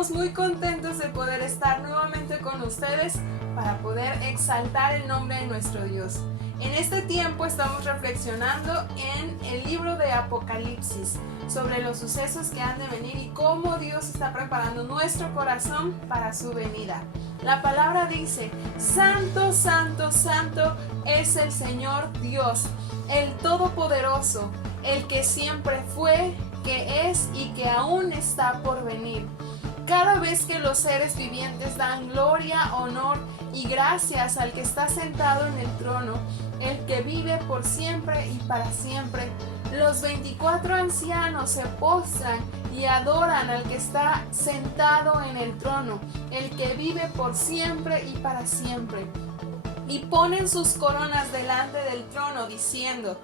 estamos muy contentos de poder estar nuevamente con ustedes para poder exaltar el nombre de nuestro Dios. En este tiempo estamos reflexionando en el libro de Apocalipsis sobre los sucesos que han de venir y cómo Dios está preparando nuestro corazón para su venida. La palabra dice: Santo, Santo, Santo es el Señor Dios, el Todopoderoso, el que siempre fue, que es y que aún está por venir. Cada vez que los seres vivientes dan gloria, honor y gracias al que está sentado en el trono, el que vive por siempre y para siempre, los 24 ancianos se postran y adoran al que está sentado en el trono, el que vive por siempre y para siempre. Y ponen sus coronas delante del trono diciendo: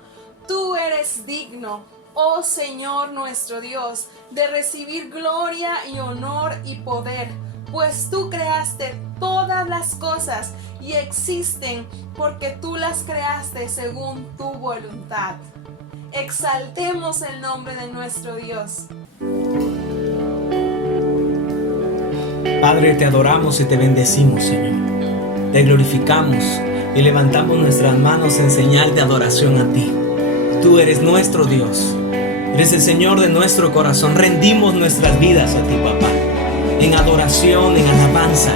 Tú eres digno, oh Señor nuestro Dios, de recibir gloria y honor y poder, pues tú creaste todas las cosas y existen porque tú las creaste según tu voluntad. Exaltemos el nombre de nuestro Dios. Padre, te adoramos y te bendecimos, Señor. Te glorificamos y levantamos nuestras manos en señal de adoración a ti. Tú eres nuestro Dios. Eres el Señor de nuestro corazón. Rendimos nuestras vidas a ti, papá. En adoración, en alabanza.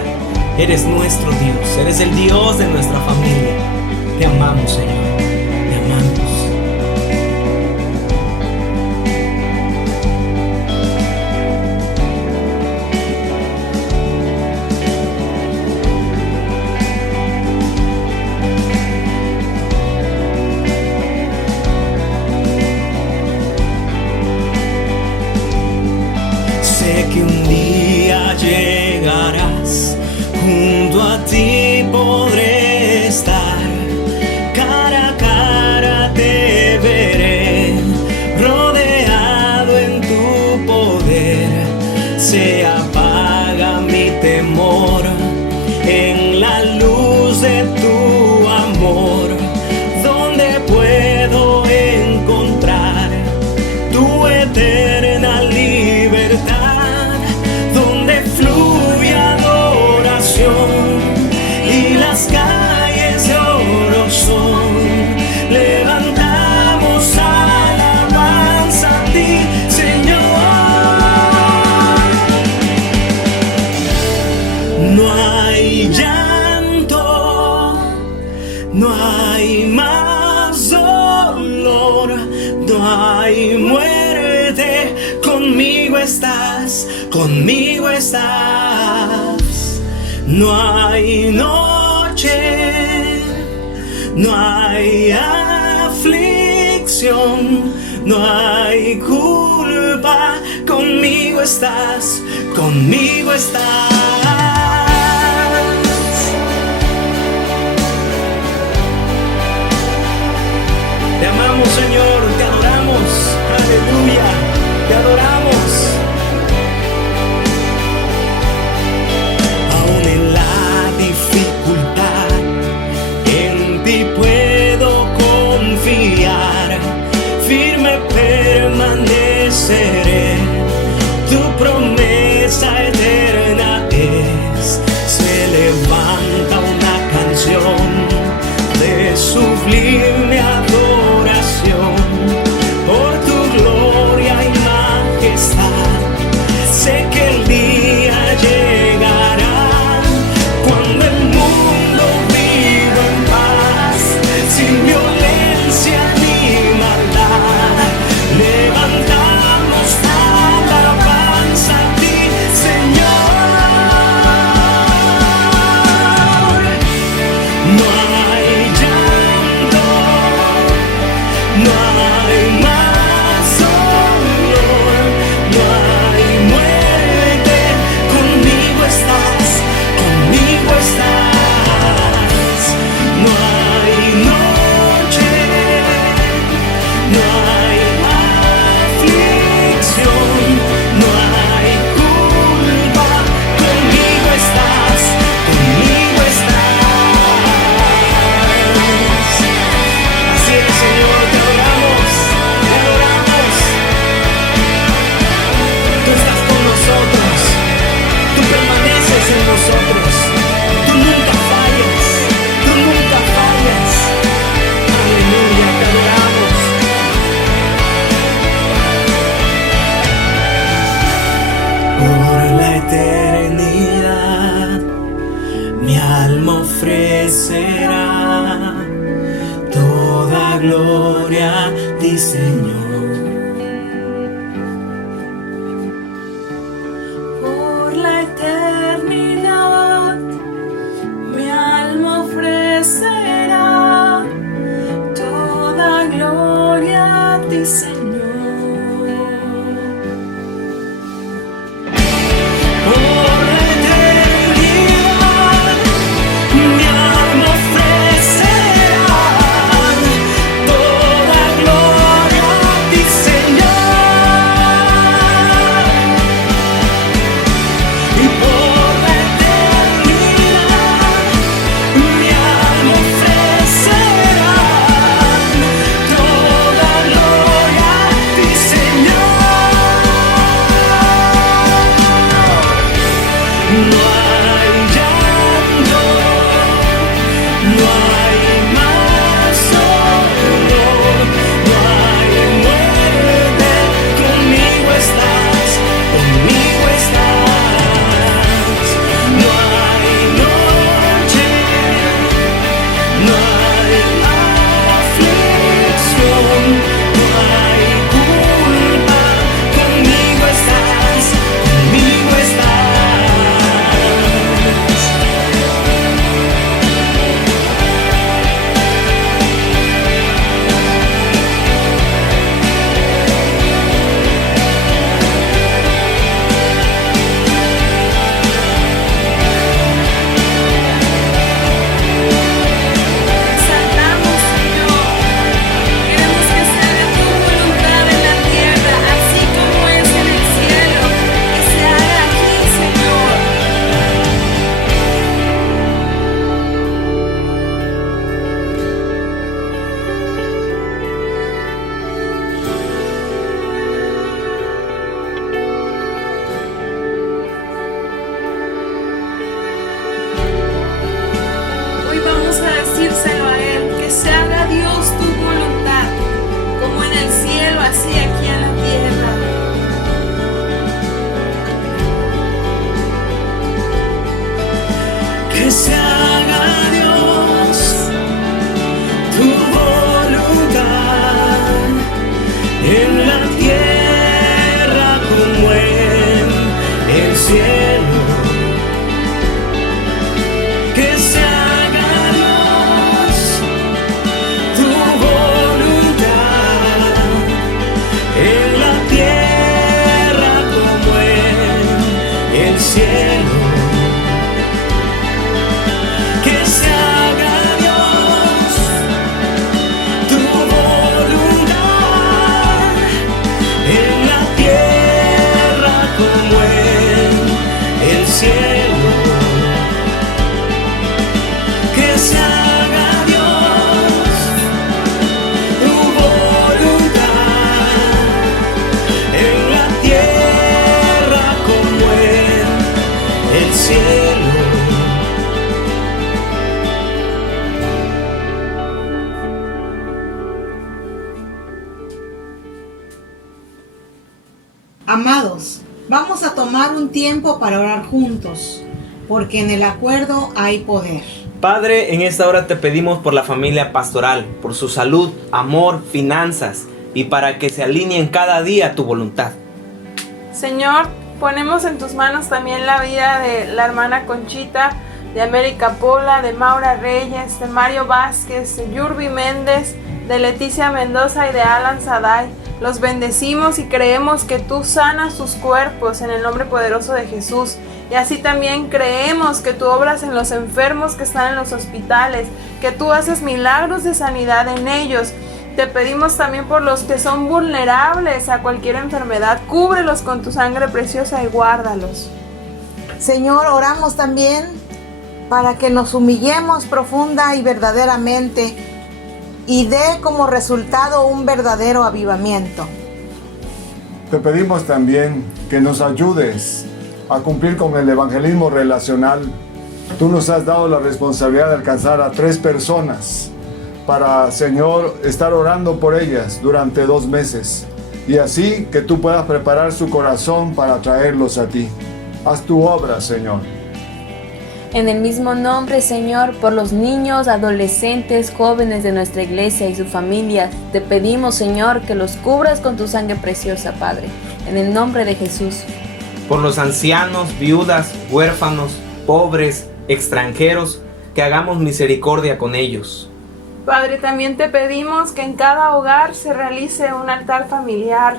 Eres nuestro Dios. Eres el Dios de nuestra familia. Te amamos, Señor. Te amamos. Que un día llegarás, junto a ti podré estar, cara a cara te veré, rodeado en tu poder. Se apaga mi temor en la luz de tu amor, donde puedo encontrar tu eterna libertad. Y las calles de oro son. Levantamos alabanza a ti, Señor. No hay llanto, no hay más dolor, no hay muerte. Conmigo estás, conmigo estás. No hay noche, no hay aflicción, no hay culpa. Conmigo estás, conmigo estás. Te amamos, Señor, te adoramos. Aleluya, te adoramos. En ti puedo confiar, firme permaneceré. Tu promesa eterna es. Se levanta una canción de sublime adoración por tu gloria y majestad. Sé que el día llegará cuando el mundo viva en paz, sin violencia ni maldad. Levantamos alabanza a ti, Señor. No hay llanto, no hay más dolor, no hay muerte. Conmigo estás, conmigo estás. No hay noche, no hay aflicción, no hay culpa. Conmigo estás, conmigo estás. Así es, Señor, te adoramos. ti, Señor. Por la eternidad mi alma ofrecerá toda gloria a ti, Señor. Amados, vamos a tomar un tiempo para orar juntos, porque en el acuerdo hay poder. Padre, en esta hora te pedimos por la familia pastoral, por su salud, amor, finanzas y para que se alineen cada día a tu voluntad. Señor, ponemos en tus manos también la vida de la hermana Conchita, de América Pola, de Maura Reyes, de Mario Vázquez, de Yurbi Méndez, de Leticia Mendoza y de Alan Saday. Los bendecimos y creemos que tú sanas sus cuerpos en el nombre poderoso de Jesús. Y así también creemos que tú obras en los enfermos que están en los hospitales, que tú haces milagros de sanidad en ellos. Te pedimos también por los que son vulnerables a cualquier enfermedad. Cúbrelos con tu sangre preciosa y guárdalos. Señor, oramos también para que nos humillemos profunda y verdaderamente y dé como resultado un verdadero avivamiento. Te pedimos también que nos ayudes a cumplir con el evangelismo relacional. Tú nos has dado la responsabilidad de alcanzar a 3 personas para, Señor, estar orando por ellas durante 2 meses y así que tú puedas preparar su corazón para traerlos a ti. Haz tu obra, Señor. En el mismo nombre, Señor, por los niños, adolescentes, jóvenes de nuestra iglesia y su familia, te pedimos, Señor, que los cubras con tu sangre preciosa, Padre. En el nombre de Jesús. Por los ancianos, viudas, huérfanos, pobres, extranjeros, que hagamos misericordia con ellos. Padre, también te pedimos que en cada hogar se realice un altar familiar,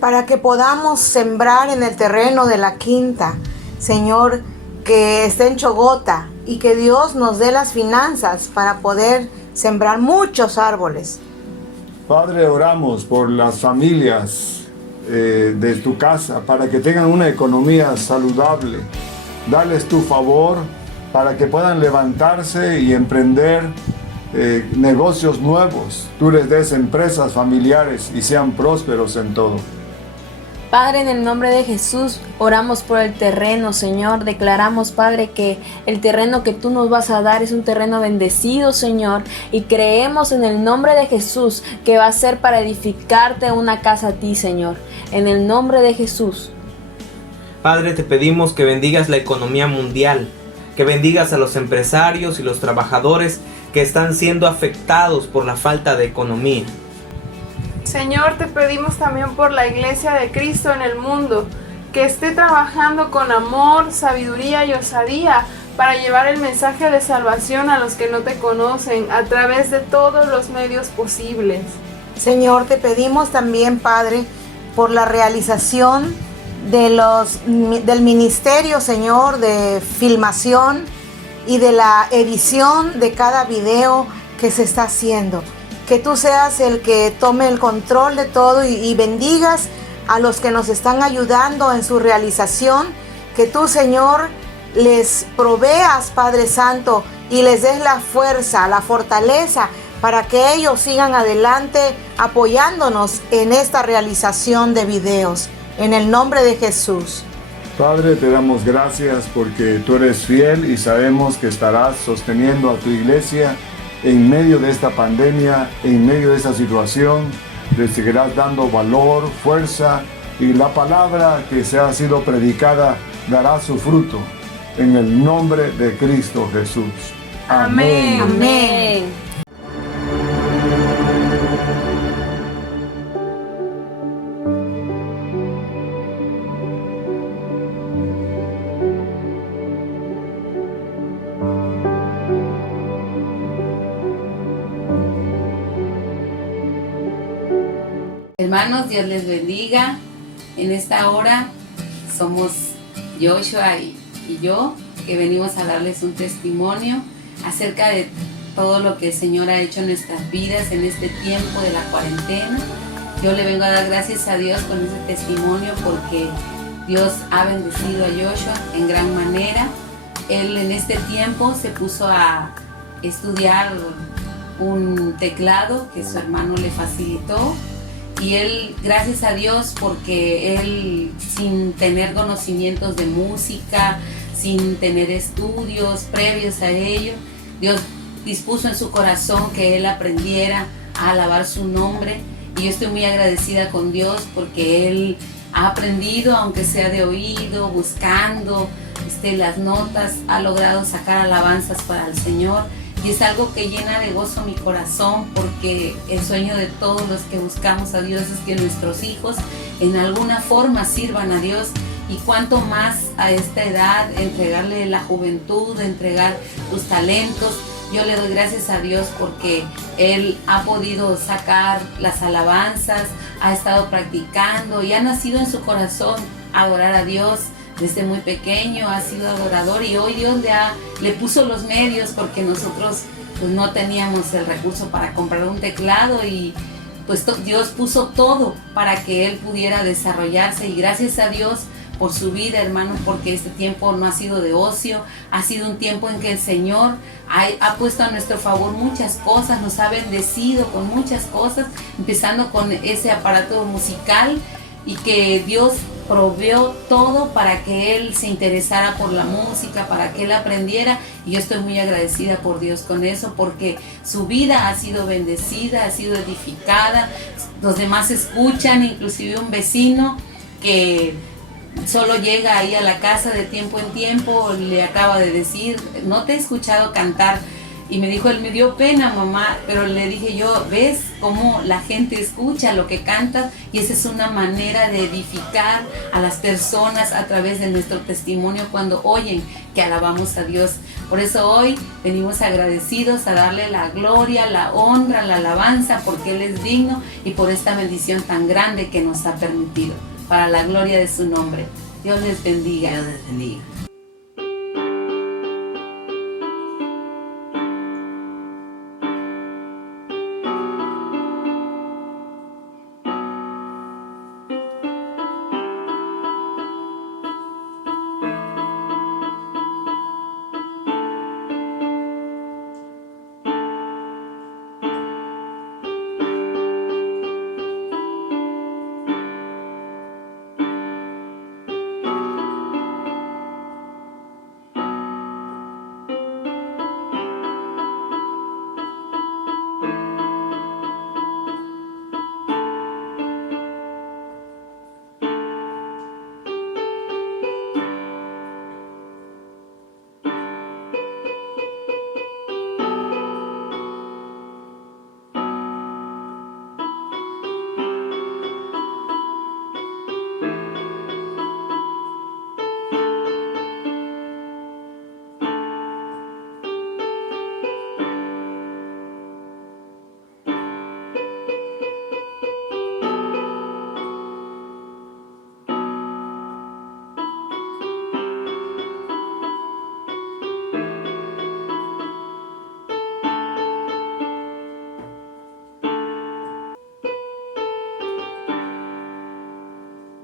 para que podamos sembrar en el terreno de la quinta, Señor, que esté en Chogota, y que Dios nos dé las finanzas para poder sembrar muchos árboles. Padre, oramos por las familias de tu casa para que tengan una economía saludable. Dales tu favor para que puedan levantarse y emprender negocios nuevos. Tú les des empresas familiares y sean prósperos en todo. Padre, en el nombre de Jesús, oramos por el terreno, Señor. Declaramos, Padre, que el terreno que tú nos vas a dar es un terreno bendecido, Señor. Y creemos en el nombre de Jesús que va a ser para edificarte una casa a ti, Señor. En el nombre de Jesús. Padre, te pedimos que bendigas la economía mundial, que bendigas a los empresarios y los trabajadores que están siendo afectados por la falta de economía. Señor, te pedimos también por la Iglesia de Cristo en el mundo, que esté trabajando con amor, sabiduría y osadía para llevar el mensaje de salvación a los que no te conocen a través de todos los medios posibles. Señor, te pedimos también, Padre, por la realización del ministerio, Señor, de filmación y de la edición de cada video que se está haciendo. Que tú seas el que tome el control de todo y bendigas a los que nos están ayudando en su realización. Que tú, Señor, les proveas, Padre Santo, y les des la fuerza, la fortaleza para que ellos sigan adelante apoyándonos en esta realización de videos. En el nombre de Jesús. Padre, te damos gracias porque tú eres fiel y sabemos que estarás sosteniendo a tu iglesia en medio de esta pandemia, en medio de esta situación. Le seguirás dando valor, fuerza, y la palabra que se ha sido predicada dará su fruto. En el nombre de Cristo Jesús. Amén. Amén. Hermanos, Dios les bendiga. En esta hora somos Joshua y yo, que venimos a darles un testimonio acerca de todo lo que el Señor ha hecho en nuestras vidas en este tiempo de la cuarentena. Yo le vengo a dar gracias a Dios con ese testimonio porque Dios ha bendecido a Joshua en gran manera. Él en este tiempo se puso a estudiar un teclado que su hermano le facilitó. Y él, gracias a Dios, porque él, sin tener conocimientos de música, sin tener estudios previos a ello, Dios dispuso en su corazón que él aprendiera a alabar su nombre. Y yo estoy muy agradecida con Dios porque él ha aprendido, aunque sea de oído, buscando las notas, ha logrado sacar alabanzas para el Señor. Y es algo que llena de gozo mi corazón porque el sueño de todos los que buscamos a Dios es que nuestros hijos en alguna forma sirvan a Dios. Y cuanto más a esta edad, entregarle la juventud, entregar tus talentos. Yo le doy gracias a Dios porque Él ha podido sacar las alabanzas, ha estado practicando y ha nacido en su corazón adorar a Dios. Desde muy pequeño ha sido adorador y hoy Dios le puso los medios porque nosotros pues no teníamos el recurso para comprar un teclado y pues Dios puso todo para que él pudiera desarrollarse y gracias a Dios por su vida, hermano, porque este tiempo no ha sido de ocio, ha sido un tiempo en que el Señor ha puesto a nuestro favor muchas cosas, nos ha bendecido con muchas cosas, empezando con ese aparato musical y que Dios proveó todo para que él se interesara por la música, para que él aprendiera y yo estoy muy agradecida por Dios con eso porque su vida ha sido bendecida, ha sido edificada, los demás escuchan, inclusive un vecino que solo llega ahí a la casa de tiempo en tiempo, le acaba de decir, no te he escuchado cantar. Y me dijo, él me dio pena, mamá, pero le dije yo, ¿ves cómo la gente escucha lo que cantas? Y esa es una manera de edificar a las personas a través de nuestro testimonio cuando oyen que alabamos a Dios. Por eso hoy venimos agradecidos a darle la gloria, la honra, la alabanza, porque Él es digno y por esta bendición tan grande que nos ha permitido, para la gloria de su nombre. Dios les bendiga. Dios les bendiga.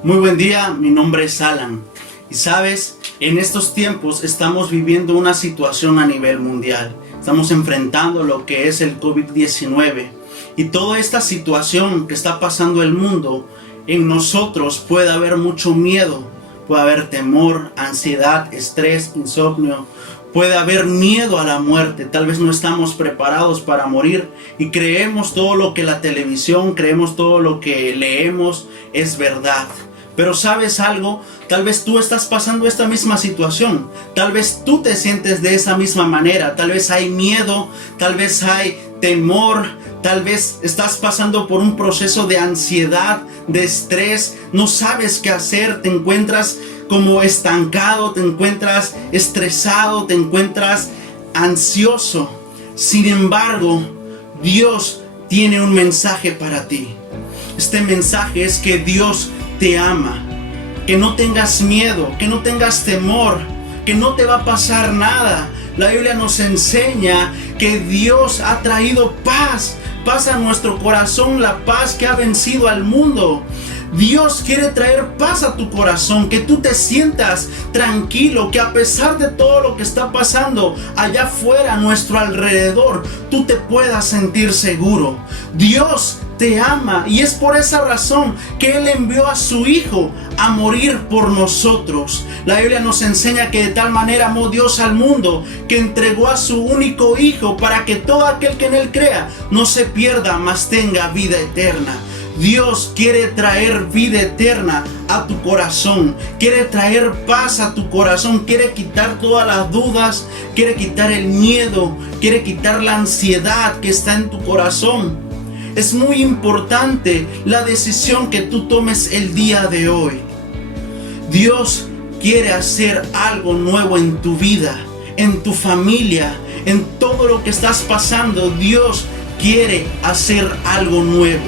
Muy buen día, mi nombre es Alan. Y sabes, en estos tiempos estamos viviendo una situación a nivel mundial. Estamos enfrentando lo que es el COVID-19. Y toda esta situación que está pasando el mundo, en nosotros puede haber mucho miedo. Puede haber temor, ansiedad, estrés, insomnio. Puede haber miedo a la muerte. Tal vez no estamos preparados para morir y creemos todo lo que la televisión, creemos todo lo que leemos es verdad. Pero ¿sabes algo? Tal vez tú estás pasando esta misma situación. Tal vez tú te sientes de esa misma manera. Tal vez hay miedo, tal vez hay temor. Tal vez estás pasando por un proceso de ansiedad, de estrés. No sabes qué hacer, te encuentras como estancado, te encuentras estresado, te encuentras ansioso. Sin embargo, Dios tiene un mensaje para ti. Este mensaje es que Dios te ama, que no tengas miedo, que no tengas temor, que no te va a pasar nada. La Biblia nos enseña que Dios ha traído paz a nuestro corazón, la paz que ha vencido al mundo. Dios quiere traer paz a tu corazón, que tú te sientas tranquilo, que a pesar de todo lo que está pasando allá afuera a nuestro alrededor, tú te puedas sentir seguro. Dios te ama y es por esa razón que Él envió a su Hijo a morir por nosotros. La Biblia nos enseña que de tal manera amó Dios al mundo que entregó a su único Hijo para que todo aquel que en Él crea no se pierda, mas tenga vida eterna. Dios quiere traer vida eterna a tu corazón, quiere traer paz a tu corazón, quiere quitar todas las dudas, quiere quitar el miedo, quiere quitar la ansiedad que está en tu corazón. Es muy importante la decisión que tú tomes el día de hoy. Dios quiere hacer algo nuevo en tu vida, en tu familia, en todo lo que estás pasando. Dios quiere hacer algo nuevo,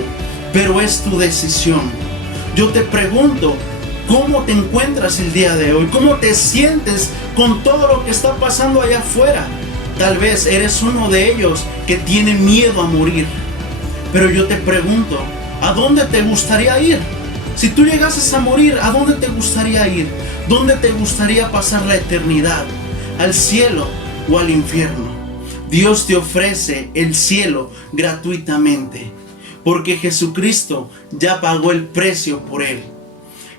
pero es tu decisión. Yo te pregunto, ¿cómo te encuentras el día de hoy? ¿Cómo te sientes con todo lo que está pasando allá afuera? Tal vez eres uno de ellos que tiene miedo a morir. Pero yo te pregunto, ¿a dónde te gustaría ir? Si tú llegases a morir, ¿a dónde te gustaría ir? ¿Dónde te gustaría pasar la eternidad? ¿Al cielo o al infierno? Dios te ofrece el cielo gratuitamente, porque Jesucristo ya pagó el precio por él.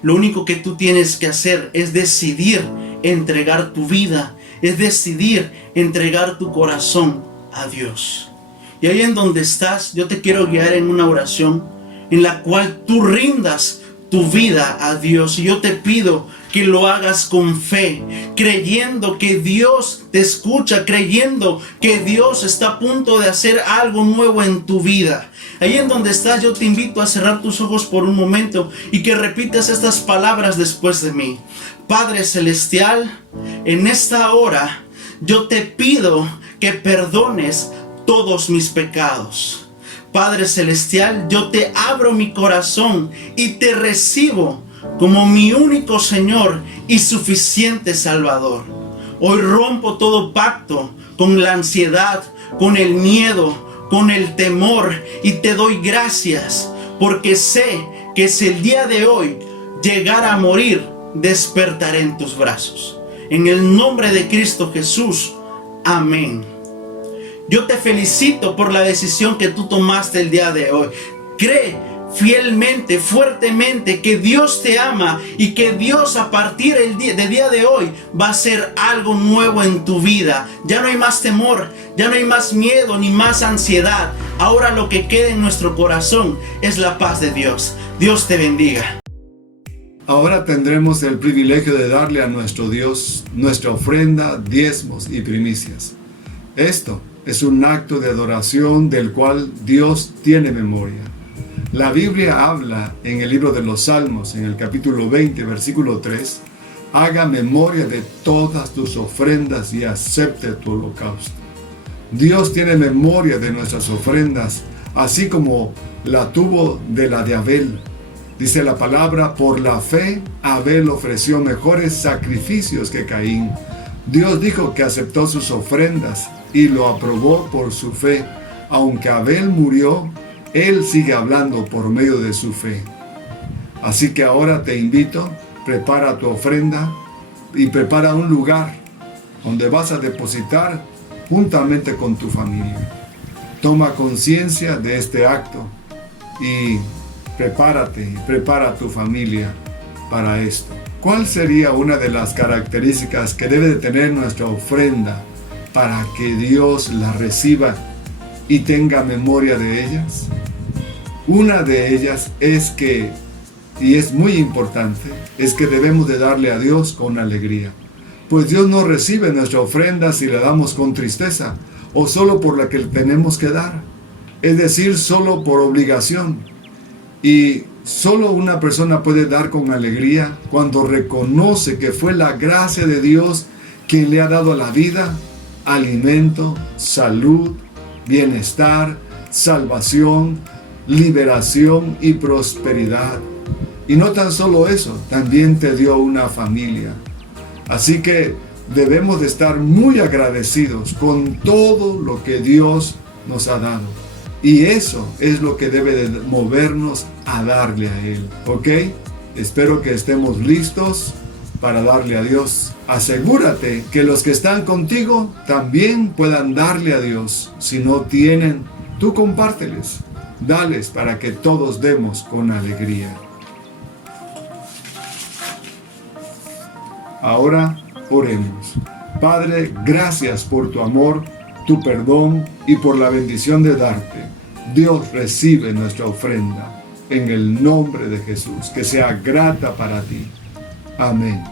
Lo único que tú tienes que hacer es decidir entregar tu vida, es decidir entregar tu corazón a Dios. Y ahí en donde estás, yo te quiero guiar en una oración en la cual tú rindas tu vida a Dios. Y yo te pido que lo hagas con fe, creyendo que Dios te escucha, creyendo que Dios está a punto de hacer algo nuevo en tu vida. Ahí en donde estás, yo te invito a cerrar tus ojos por un momento y que repitas estas palabras después de mí. Padre Celestial, en esta hora yo te pido que perdones todos mis pecados. Padre Celestial, yo te abro mi corazón y te recibo como mi único Señor y suficiente Salvador. Hoy rompo todo pacto con la ansiedad, con el miedo, con el temor, y te doy gracias porque sé que si el día de hoy llegara a morir, despertaré en tus brazos. En el nombre de Cristo Jesús, amén. Yo te felicito por la decisión que tú tomaste el día de hoy. Cree fielmente, fuertemente que Dios te ama y que Dios a partir del día de hoy va a hacer algo nuevo en tu vida. Ya no hay más temor, ya no hay más miedo ni más ansiedad. Ahora lo que queda en nuestro corazón es la paz de Dios. Dios te bendiga. Ahora tendremos el privilegio de darle a nuestro Dios nuestra ofrenda, diezmos y primicias. Esto es un acto de adoración del cual Dios tiene memoria. La Biblia habla en el libro de los Salmos, en el capítulo 20, versículo 3, haga memoria de todas tus ofrendas y acepte tu holocausto. Dios tiene memoria de nuestras ofrendas, así como la tuvo de la de Abel. Dice la palabra, por la fe Abel ofreció mejores sacrificios que Caín. Dios dijo que aceptó sus ofrendas y lo aprobó por su fe. Aunque Abel murió, Él sigue hablando por medio de su fe. Así que ahora te invito, prepara tu ofrenda y prepara un lugar donde vas a depositar juntamente con tu familia. Toma conciencia de este acto y prepárate y prepara a tu familia para esto. ¿Cuál sería una de las características que debe de tener nuestra ofrenda para que Dios la reciba y tenga memoria de ellas? Una de ellas es que, y es muy importante, es que debemos de darle a Dios con alegría. Pues Dios no recibe nuestra ofrenda si la damos con tristeza o solo por la que tenemos que dar. Es decir, solo por obligación. Y solo una persona puede dar con alegría cuando reconoce que fue la gracia de Dios quien le ha dado la vida, alimento, salud, bienestar, salvación, liberación y prosperidad. Y no tan solo eso, también te dio una familia. Así que debemos de estar muy agradecidos con todo lo que Dios nos ha dado. Y eso es lo que debe de movernos a darle a Él. ¿Ok? Espero que estemos listos para darle a Dios. Asegúrate que los que están contigo también puedan darle a Dios. Si no tienen, tú compárteles. Dales para que todos demos con alegría. Ahora oremos. Padre, gracias por tu amor, tu perdón y por la bendición de darte. Dios recibe nuestra ofrenda en el nombre de Jesús, que sea grata para ti. Amén.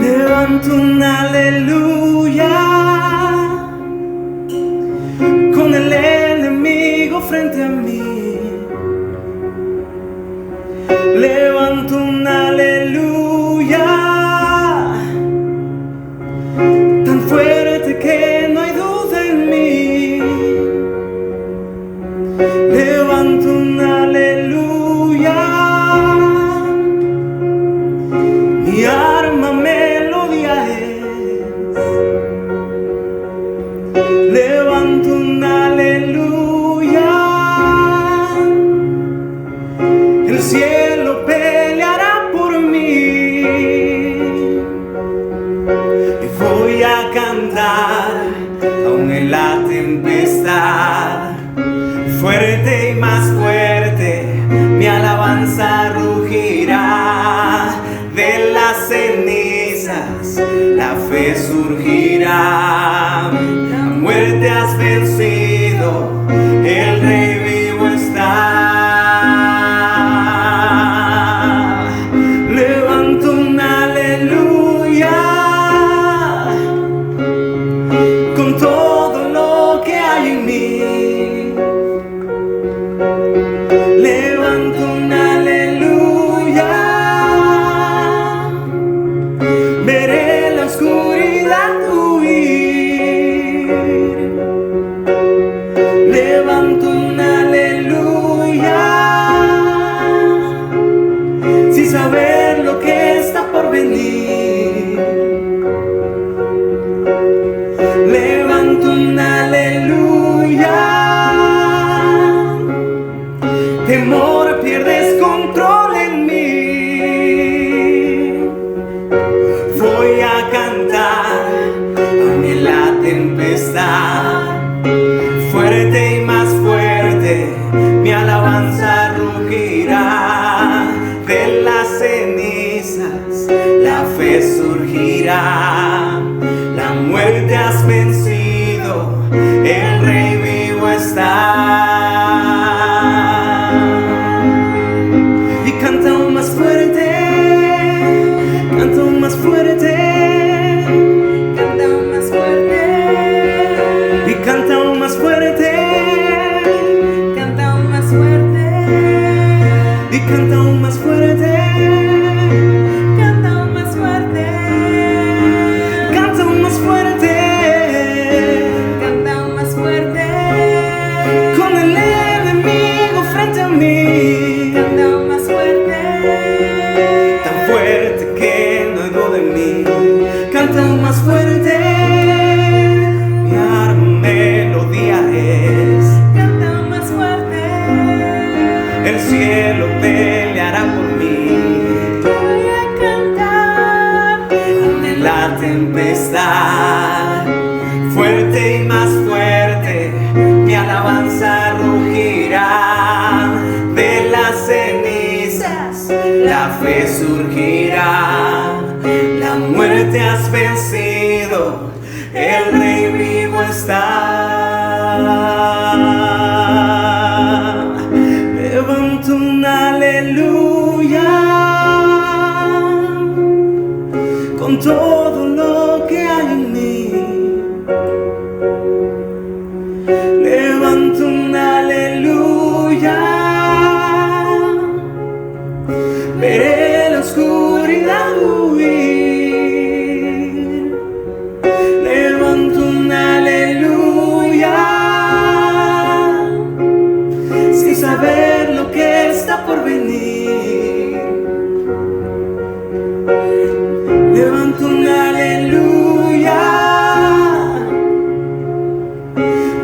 Levanto un aleluya con el enemigo frente a mí. Levanto un aleluya tan fuerte que no hay duda en mí. Levanto un aleluya, mi arma melodía es. Levanto un aleluya, el cielo peleará por mí. Y voy a cantar aún en la tempestad. surgirá. La muerte has vencido, el Rey vivo está. Levanto un aleluya con todo lo que hay en mí. Levanto un aleluya, veré la oscuridad huir. Levanto un aleluya, sin saber lo que está por venir. Levanto un aleluya, temor pierdes control en mí. Voy a cantar aunque la tempestad, fuerte y más fuerte, mi alabanza rugirá. De las cenizas la fe surgirá. La muerte has vencido, el Rey vivo está. Y canta aún más fuerte, canta aún más fuerte, Canta aún más fuerte, y canta aún más fuerte, canta aún más fuerte, y canta aún más fuerte, canta aún más fuerte, canta aún más fuerte, canta aún más fuerte, con el enemigo frente a mí, canta aún más fuerte, tan fuerte que no hay duda en mí. Canta aún más fuerte, mi arma melodía es. canta aún más fuerte. El cielo peleará por mí. Voy a cantar En la tempestad, fuerte y más fuerte, mi alabanza rugirá. De las cenizas la fe surgirá. La muerte has vencido, el Rey vivo está. Levanto un aleluya con todo lo que hay en mí. Levanto un aleluya, veré la oscuridad huir. Levanto un aleluya, sin saber lo que está por venir. Levanto un aleluya,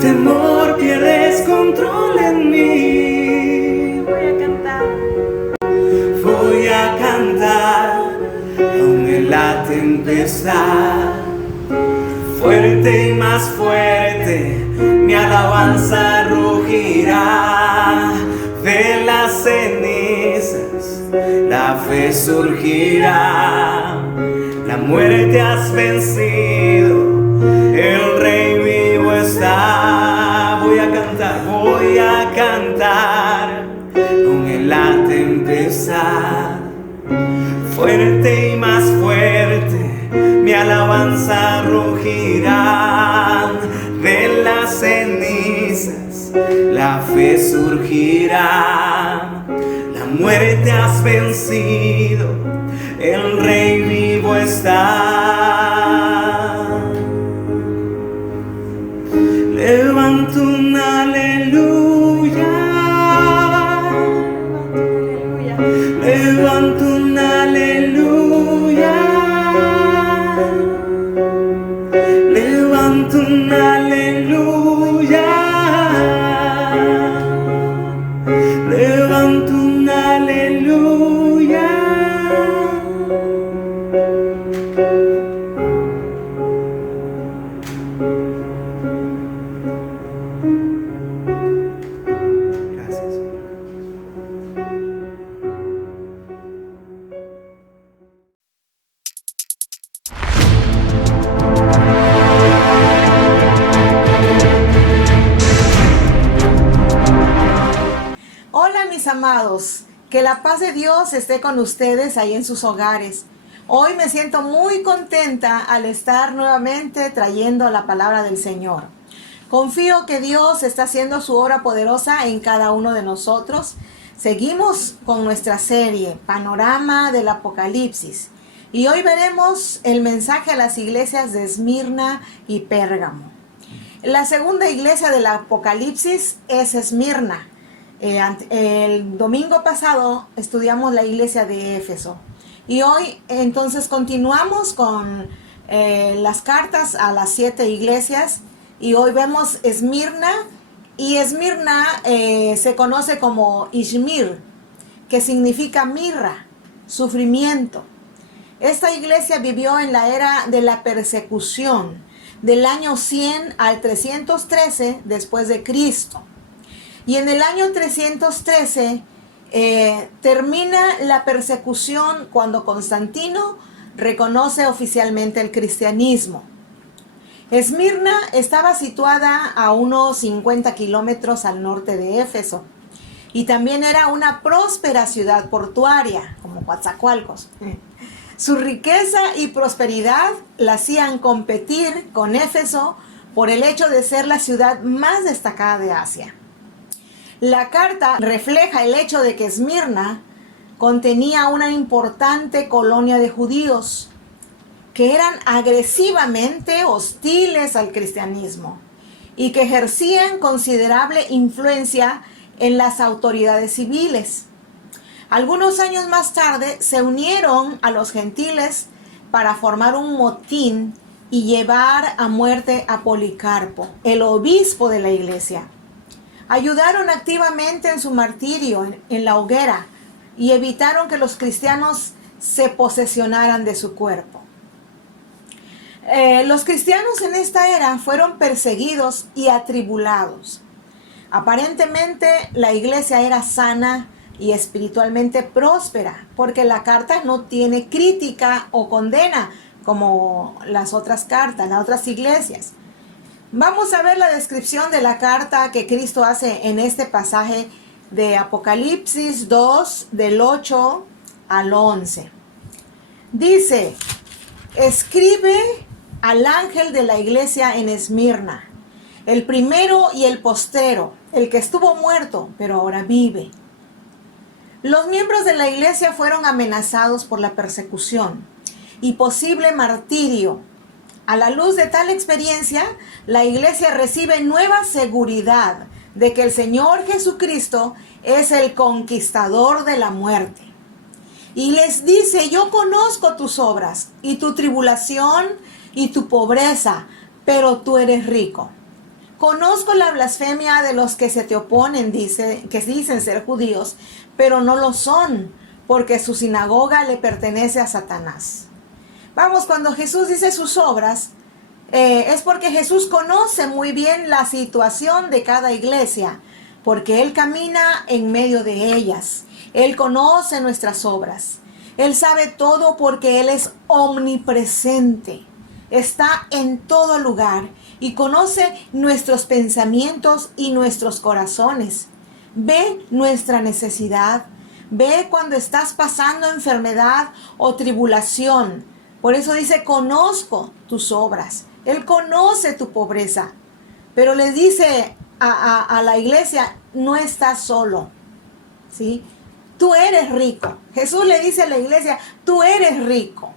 temor pierdes control en mí. voy a cantar, Voy a cantar aún en la tempestad, fuerte y más fuerte, mi alabanza rugirá. De las cenizas la fe surgirá. La muerte has vencido, el Rey vivo está. Voy a cantar aún en la tempestad, fuerte y más fuerte, mi alabanza rugirá. De las cenizas la fe surgirá. La muerte has vencido, el Rey vivo está. Levanto un aleluya, levanto un aleluya, levanto un aleluya, levanto un aleluya. Gracias. amados, que la paz de Dios esté con ustedes ahí en sus hogares. Hoy me siento muy contenta al estar nuevamente trayendo la palabra del Señor. Confío que Dios está haciendo su obra poderosa en cada uno de nosotros. Seguimos con nuestra serie Panorama del Apocalipsis y hoy veremos el mensaje a las iglesias de Esmirna y Pérgamo. La segunda iglesia del Apocalipsis es Esmirna. El domingo pasado estudiamos la iglesia de Éfeso y hoy entonces continuamos con las cartas a las 7 iglesias y hoy vemos Esmirna y Esmirna se conoce como Ishmir, que significa mirra, sufrimiento. Esta iglesia vivió en la era de la persecución del año 100 al 313 después de Cristo. Y en el año 313 termina la persecución cuando Constantino reconoce oficialmente el cristianismo. Esmirna estaba situada a unos 50 kilómetros al norte de Éfeso y también era una próspera ciudad portuaria, como Coatzacoalcos. Su riqueza y prosperidad la hacían competir con Éfeso por el hecho de ser la ciudad más destacada de Asia. La carta refleja el hecho de que Esmirna contenía una importante colonia de judíos que eran agresivamente hostiles al cristianismo y que ejercían considerable influencia en las autoridades civiles. Algunos años más tarde se unieron a los gentiles para formar un motín y llevar a muerte a Policarpo, el obispo de la iglesia. Ayudaron activamente en su martirio en la hoguera y evitaron que los cristianos se posesionaran de su cuerpo. Los cristianos en esta era fueron perseguidos y atribulados. Aparentemente la iglesia era sana y espiritualmente próspera, porque la carta no tiene crítica o condena como las otras cartas, las otras iglesias. Vamos a ver la descripción de la carta que Cristo hace en este pasaje de Apocalipsis 2, del 8 al 11. Dice: escribe al ángel de la iglesia en Esmirna, el primero y el postrero, el que estuvo muerto, pero ahora vive. Los miembros de la iglesia fueron amenazados por la persecución y posible martirio. A la luz de tal experiencia, la iglesia recibe nueva seguridad de que el Señor Jesucristo es el conquistador de la muerte. Y les dice: yo conozco tus obras y tu tribulación y tu pobreza, pero tú eres rico. Conozco la blasfemia de los que se te oponen, que dicen ser judíos, pero no lo son, porque su sinagoga le pertenece a Satanás. Vamos, cuando Jesús dice sus obras, es porque Jesús conoce muy bien la situación de cada iglesia, porque Él camina en medio de ellas. Él conoce nuestras obras. Él sabe todo porque Él es omnipresente. Está en todo lugar y conoce nuestros pensamientos y nuestros corazones. Ve nuestra necesidad. Ve cuando estás pasando enfermedad o tribulación. Por eso dice: conozco tus obras. Él conoce tu pobreza. Pero le dice a la iglesia: no estás solo, ¿sí? Tú eres rico. Jesús le dice a la iglesia: tú eres rico.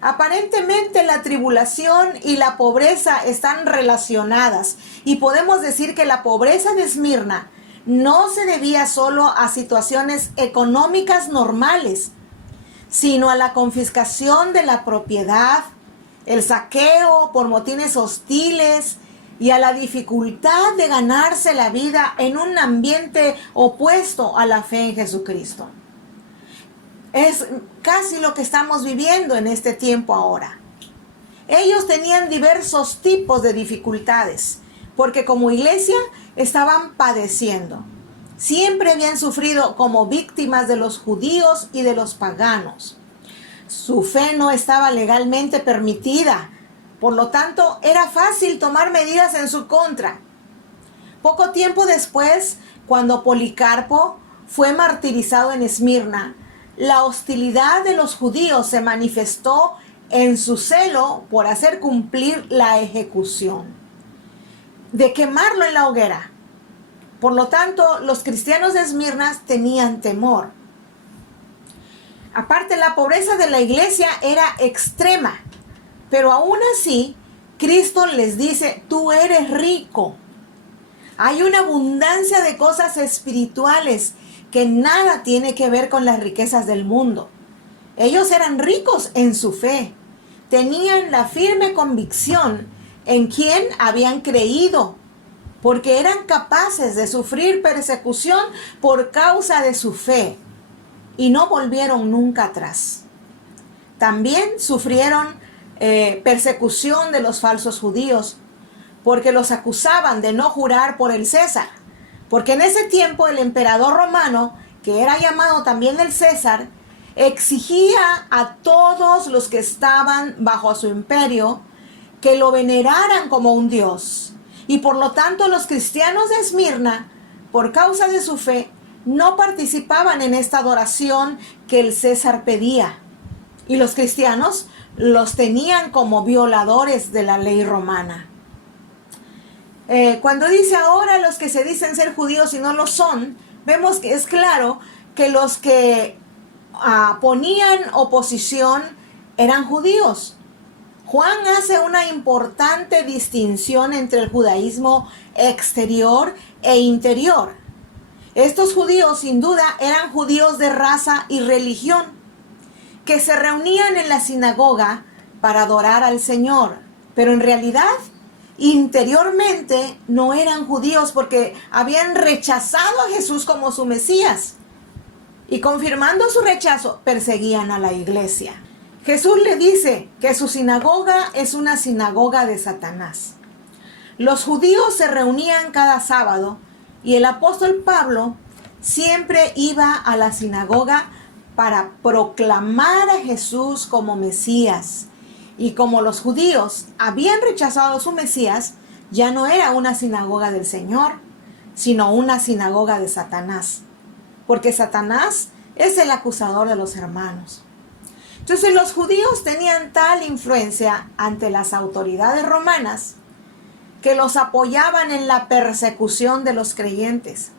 Aparentemente la tribulación y la pobreza están relacionadas y podemos decir que la pobreza de Esmirna no se debía solo a situaciones económicas normales, sino a la confiscación de la propiedad, el saqueo por motines hostiles y a la dificultad de ganarse la vida en un ambiente opuesto a la fe en Jesucristo. Es casi lo que estamos viviendo en este tiempo ahora. Ellos tenían diversos tipos de dificultades, porque como iglesia estaban padeciendo. Siempre habían sufrido como víctimas de los judíos y de los paganos. Su fe no estaba legalmente permitida, por lo tanto era fácil tomar medidas en su contra. Poco tiempo después, cuando Policarpo, fue martirizado en Esmirna, la hostilidad de los judíos se manifestó en su celo por hacer cumplir la ejecución, de quemarlo en la hoguera. Por lo tanto, los cristianos de Esmirna tenían temor. Aparte, la pobreza de la iglesia era extrema, pero aún así, Cristo les dice, tú eres rico. Hay una abundancia de cosas espirituales que nada tiene que ver con las riquezas del mundo. Ellos eran ricos en su fe. Tenían la firme convicción en quien habían creído, porque eran capaces de sufrir persecución por causa de su fe y no volvieron nunca atrás. También sufrieron persecución de los falsos judíos, porque los acusaban de no jurar por el César, porque en ese tiempo el emperador romano, que era llamado también el César, exigía a todos los que estaban bajo su imperio que lo veneraran como un dios. Y por lo tanto los cristianos de Esmirna, por causa de su fe, no participaban en esta adoración que el César pedía. Y los cristianos los tenían como violadores de la ley romana. Cuando dice ahora los que se dicen ser judíos y no lo son, vemos que es claro que los que ponían oposición eran judíos. Juan hace una importante distinción entre el judaísmo exterior e interior. Estos judíos sin duda eran judíos de raza y religión, que se reunían en la sinagoga para adorar al Señor, pero en realidad interiormente no eran judíos porque habían rechazado a Jesús como su Mesías, y confirmando su rechazo perseguían a la iglesia. Jesús le dice que su sinagoga es una sinagoga de Satanás. Los judíos se reunían cada sábado y el apóstol Pablo siempre iba a la sinagoga para proclamar a Jesús como Mesías. Y como los judíos habían rechazado a su Mesías, ya no era una sinagoga del Señor, sino una sinagoga de Satanás. Porque Satanás es el acusador de los hermanos. Entonces los judíos tenían tal influencia ante las autoridades romanas que los apoyaban en la persecución de los creyentes.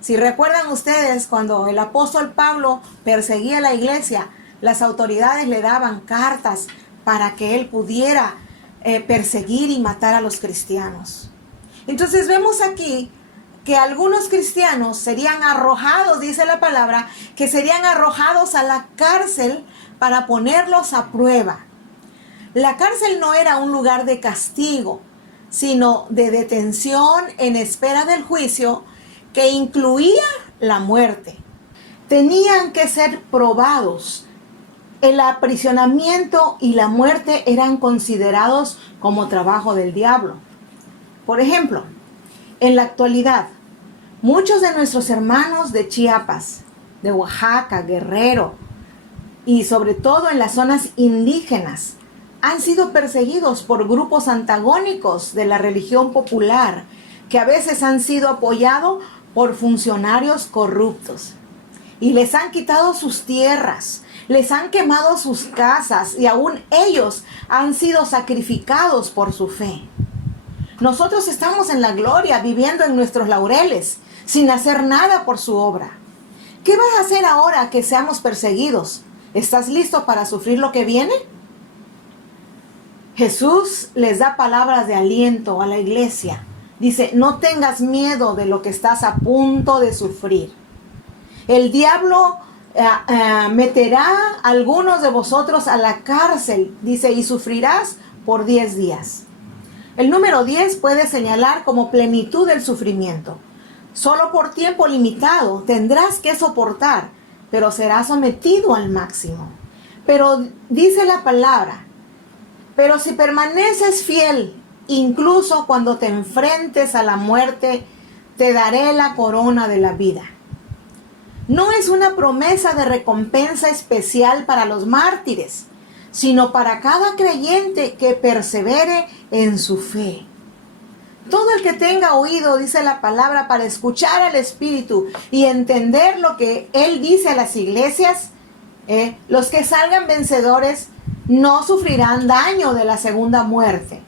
Si recuerdan ustedes, cuando el apóstol Pablo perseguía a la iglesia, las autoridades le daban cartas para que él pudiera perseguir y matar a los cristianos. Entonces vemos aquí que algunos cristianos serían arrojados, dice la palabra, que serían arrojados a la cárcel para ponerlos a prueba. La cárcel no era un lugar de castigo, sino de detención en espera del juicio que incluía la muerte. Tenían que ser probados. El aprisionamiento y la muerte eran considerados como trabajo del diablo. Por ejemplo, en la actualidad, muchos de nuestros hermanos de Chiapas, de Oaxaca, Guerrero y sobre todo en las zonas indígenas han sido perseguidos por grupos antagónicos de la religión popular que a veces han sido apoyados por funcionarios corruptos y les han quitado sus tierras, les han quemado sus casas y aún ellos han sido sacrificados por su fe. Nosotros estamos en la gloria, viviendo en nuestros laureles, sin hacer nada por su obra. ¿Qué vas a hacer ahora que seamos perseguidos? ¿Estás listo para sufrir lo que viene? Jesús les da palabras de aliento a la iglesia. Dice, no tengas miedo de lo que estás a punto de sufrir. El diablo meterá a algunos de vosotros a la cárcel, dice, y sufrirás por 10 días. El número 10 puede señalar como plenitud del sufrimiento. Solo por tiempo limitado tendrás que soportar, pero serás sometido al máximo. Pero dice la palabra, pero si permaneces fiel, incluso cuando te enfrentes a la muerte, te daré la corona de la vida. No es una promesa de recompensa especial para los mártires, sino para cada creyente que persevere en su fe. Todo el que tenga oído, dice la palabra, para escuchar al Espíritu y entender lo que Él dice a las iglesias, los que salgan vencedores no sufrirán daño de la segunda muerte.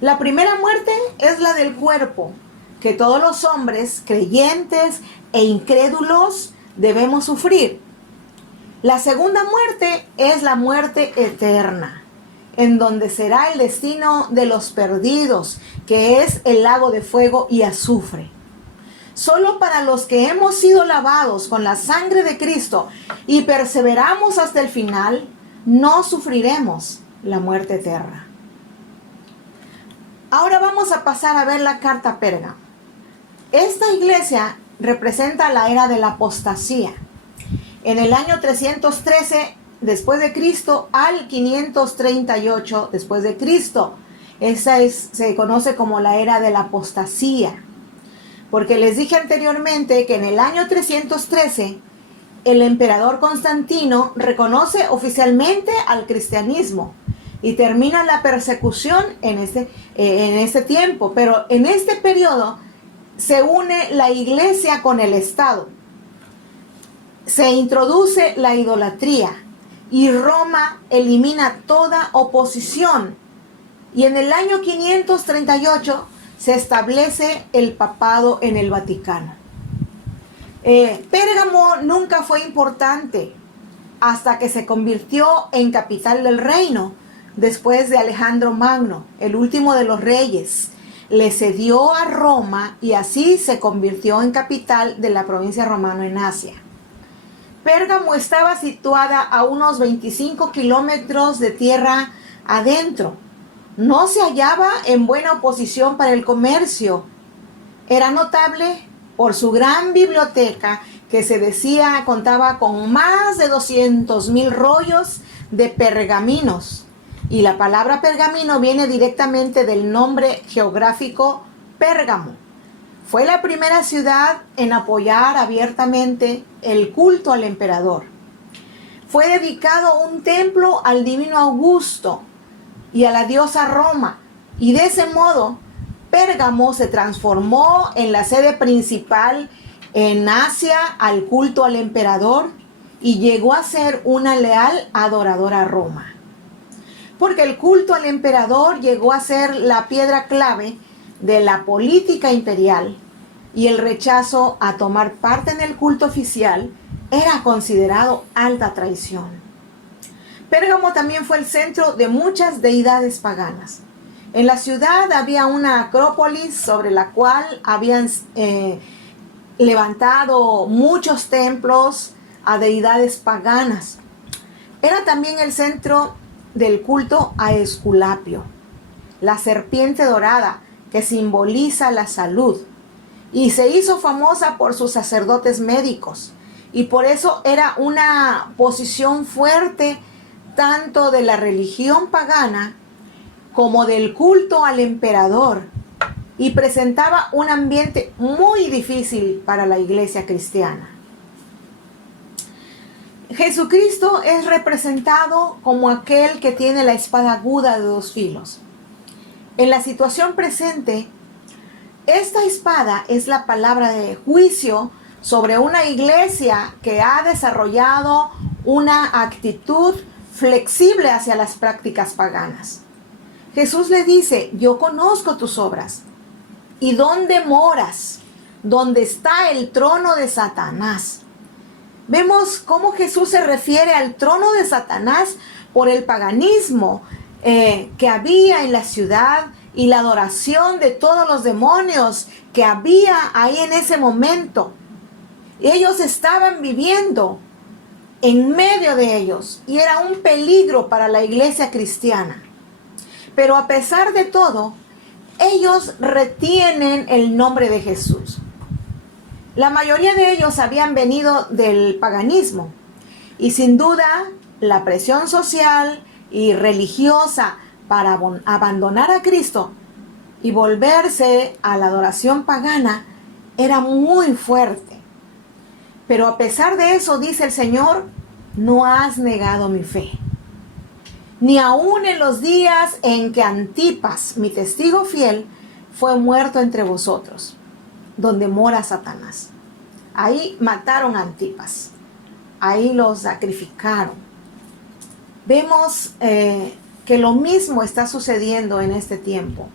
La primera muerte es la del cuerpo, que todos los hombres, creyentes e incrédulos, debemos sufrir. La segunda muerte es la muerte eterna, en donde será el destino de los perdidos, que es el lago de fuego y azufre. Solo para los que hemos sido lavados con la sangre de Cristo y perseveramos hasta el final, no sufriremos la muerte eterna. Ahora vamos a pasar a ver la carta a Pérgamo. Esta iglesia representa la era de la apostasía. En el año 313 después de Cristo al 538 después de Cristo. Se conoce como la era de la apostasía. Porque les dije anteriormente que en el año 313 el emperador Constantino reconoce oficialmente al cristianismo y termina la persecución en ese tiempo. Pero en este periodo se une la iglesia con el Estado. Se introduce la idolatría y Roma elimina toda oposición. Y en el año 538 se establece el papado en el Vaticano. Pérgamo nunca fue importante hasta que se convirtió en capital del reino después de Alejandro Magno, el último de los reyes. Le cedió a Roma y así se convirtió en capital de la provincia romana en Asia. Pérgamo estaba situada a unos 25 kilómetros de tierra adentro. No se hallaba en buena posición para el comercio. Era notable por su gran biblioteca que se decía contaba con más de 200,000 rollos de pergaminos. Y la palabra pergamino viene directamente del nombre geográfico Pérgamo. Fue la primera ciudad en apoyar abiertamente el culto al emperador. Fue dedicado un templo al divino Augusto y a la diosa Roma, y de ese modo Pérgamo se transformó en la sede principal en Asia al culto al emperador y llegó a ser una leal adoradora a Roma. Porque el culto al emperador llegó a ser la piedra clave de la política imperial y el rechazo a tomar parte en el culto oficial era considerado alta traición. Pérgamo también fue el centro de muchas deidades paganas. En la ciudad había una acrópolis sobre la cual habían levantado muchos templos a deidades paganas. Era también el centro del culto a Esculapio, la serpiente dorada que simboliza la salud, y se hizo famosa por sus sacerdotes médicos, y por eso era una posición fuerte tanto de la religión pagana como del culto al emperador, y presentaba un ambiente muy difícil para la iglesia cristiana. Jesucristo es representado como aquel que tiene la espada aguda de dos filos. En la situación presente, esta espada es la palabra de juicio sobre una iglesia que ha desarrollado una actitud flexible hacia las prácticas paganas. Jesús le dice: yo conozco tus obras y dónde moras, donde está el trono de Satanás. Vemos cómo Jesús se refiere al trono de Satanás por el paganismo que había en la ciudad y la adoración de todos los demonios que había ahí en ese momento. Ellos estaban viviendo en medio de ellos y era un peligro para la iglesia cristiana. Pero a pesar de todo, ellos retienen el nombre de Jesús. La mayoría de ellos habían venido del paganismo y sin duda la presión social y religiosa para abandonar a Cristo y volverse a la adoración pagana era muy fuerte. Pero a pesar de eso, dice el Señor, no has negado mi fe. Ni aun en los días en que Antipas, mi testigo fiel, fue muerto entre vosotros, donde mora Satanás. Ahí mataron a Antipas, ahí lo sacrificaron. Vemos que lo mismo está sucediendo en este tiempo,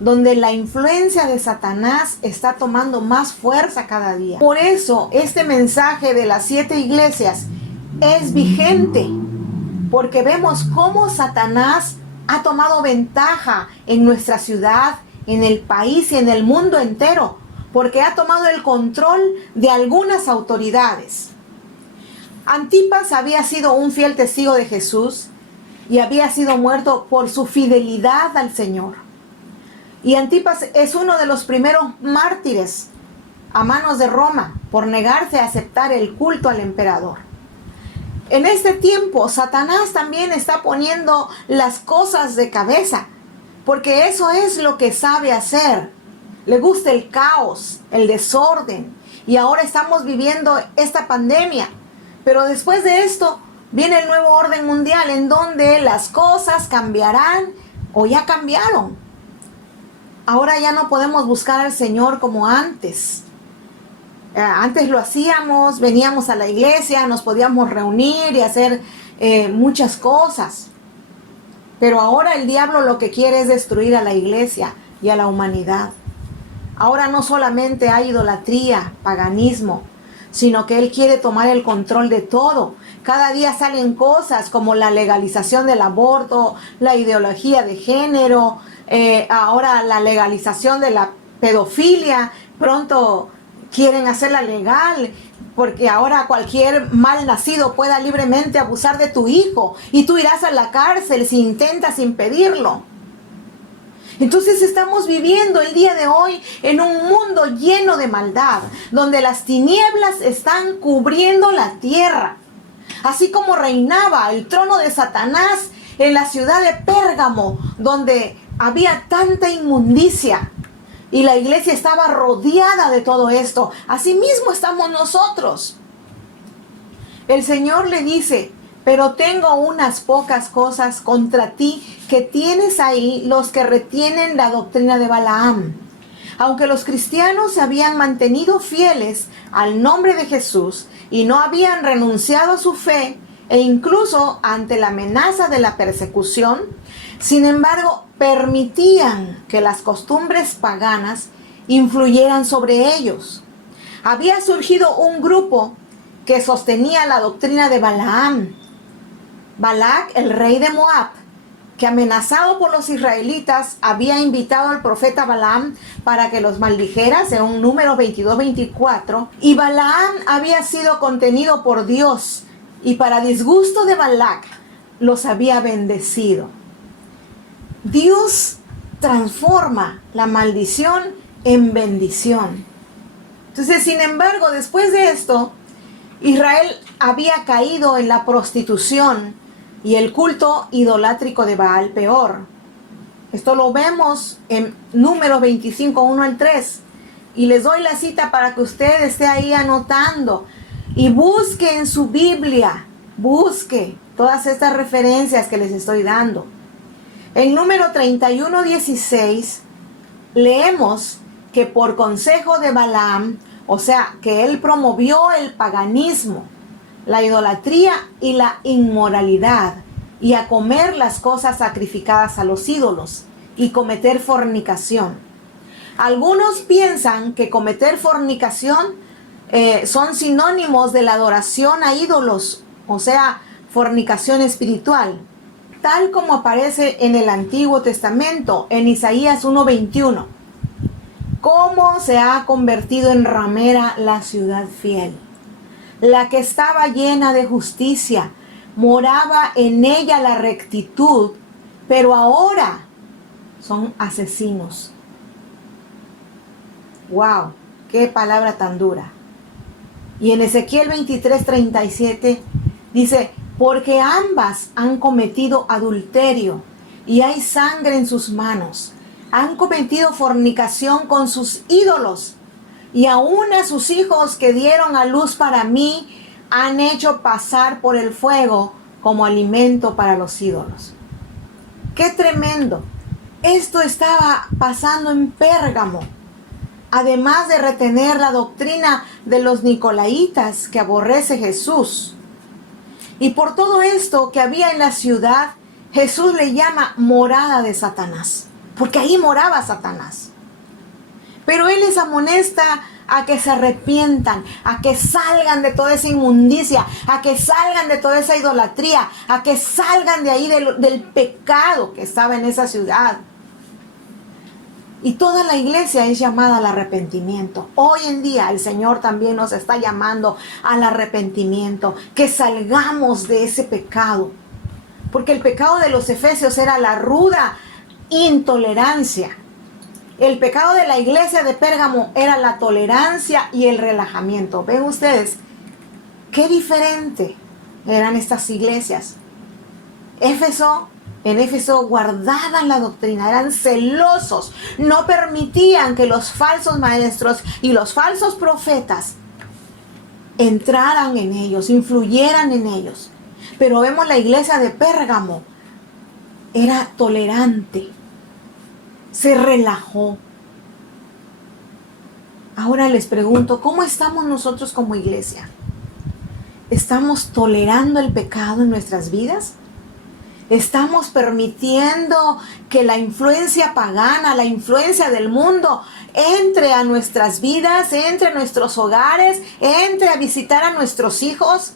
donde la influencia de Satanás está tomando más fuerza cada día. Por eso este mensaje de las 7 iglesias es vigente, porque vemos cómo Satanás ha tomado ventaja en nuestra ciudad, en el país y en el mundo entero, porque ha tomado el control de algunas autoridades. Antipas había sido un fiel testigo de Jesús y había sido muerto por su fidelidad al Señor. Y Antipas es uno de los primeros mártires a manos de Roma por negarse a aceptar el culto al emperador. En este tiempo, Satanás también está poniendo las cosas de cabeza, porque eso es lo que sabe hacer. Le gusta el caos, el desorden, y ahora estamos viviendo esta pandemia. Pero después de esto viene el nuevo orden mundial, en donde las cosas cambiarán o ya cambiaron. Ahora ya no podemos buscar al Señor como antes. Antes lo hacíamos, veníamos a la iglesia, nos podíamos reunir y hacer muchas cosas. Pero ahora el diablo lo que quiere es destruir a la iglesia y a la humanidad. Ahora no solamente hay idolatría, paganismo, sino que él quiere tomar el control de todo. Cada día salen cosas como la legalización del aborto, la ideología de género, ahora la legalización de la pedofilia. Pronto quieren hacerla legal, porque ahora cualquier mal nacido pueda libremente abusar de tu hijo y tú irás a la cárcel si intentas impedirlo. Entonces estamos viviendo el día de hoy en un mundo lleno de maldad, donde las tinieblas están cubriendo la tierra. Así como reinaba el trono de Satanás en la ciudad de Pérgamo, donde había tanta inmundicia y la iglesia estaba rodeada de todo esto, así mismo estamos nosotros. El Señor le dice: pero tengo unas pocas cosas contra ti, que tienes ahí los que retienen la doctrina de Balaam. Aunque los cristianos se habían mantenido fieles al nombre de Jesús y no habían renunciado a su fe, e incluso ante la amenaza de la persecución, sin embargo, permitían que las costumbres paganas influyeran sobre ellos. Había surgido un grupo que sostenía la doctrina de Balaam. Balac, el rey de Moab, que amenazado por los israelitas, había invitado al profeta Balaam para que los maldijera, según Números 22-24, y Balaam había sido contenido por Dios, y para disgusto de Balac, los había bendecido. Dios transforma la maldición en bendición. Entonces, sin embargo, después de esto, Israel había caído en la prostitución y el culto idolátrico de Baal Peor. Esto lo vemos en Números 25, 1 al 3. Y les doy la cita para que usted esté ahí anotando. Y busque en su Biblia, busque todas estas referencias que les estoy dando. En Número 31, 16, leemos que por consejo de Balaam, o sea, que él promovió el paganismo, la idolatría y la inmoralidad, y a comer las cosas sacrificadas a los ídolos, y cometer fornicación. Algunos piensan que cometer fornicación son sinónimos de la adoración a ídolos, o sea, fornicación espiritual, tal como aparece en el Antiguo Testamento, en Isaías 1:21. ¿Cómo se ha convertido en ramera la ciudad fiel? La que estaba llena de justicia, moraba en ella la rectitud, pero ahora son asesinos. ¡Wow! ¡Qué palabra tan dura! Y en Ezequiel 23:37 dice: porque ambas han cometido adulterio y hay sangre en sus manos. Han cometido fornicación con sus ídolos, y aún a sus hijos que dieron a luz para mí han hecho pasar por el fuego como alimento para los ídolos. ¡Qué tremendo! Esto estaba pasando en Pérgamo, además de retener la doctrina de los nicolaitas que aborrece Jesús. Y por todo esto que había en la ciudad, Jesús le llama morada de Satanás, porque ahí moraba Satanás. Pero Él les amonesta a que se arrepientan, a que salgan de toda esa inmundicia, a que salgan de toda esa idolatría, a que salgan de ahí del pecado que estaba en esa ciudad. Y toda la iglesia es llamada al arrepentimiento. Hoy en día el Señor también nos está llamando al arrepentimiento, que salgamos de ese pecado. Porque el pecado de los efesios era la ruda intolerancia. El pecado de la iglesia de Pérgamo era la tolerancia y el relajamiento. ¿Ven ustedes qué diferente eran estas iglesias? En Éfeso guardaban la doctrina, eran celosos, no permitían que los falsos maestros y los falsos profetas entraran en ellos, influyeran en ellos. Pero vemos la iglesia de Pérgamo, era tolerante, se relajó. Ahora les pregunto, ¿cómo estamos nosotros como iglesia? ¿Estamos tolerando el pecado en nuestras vidas? ¿Estamos permitiendo que la influencia pagana, la influencia del mundo entre a nuestras vidas, entre a nuestros hogares, entre a visitar a nuestros hijos?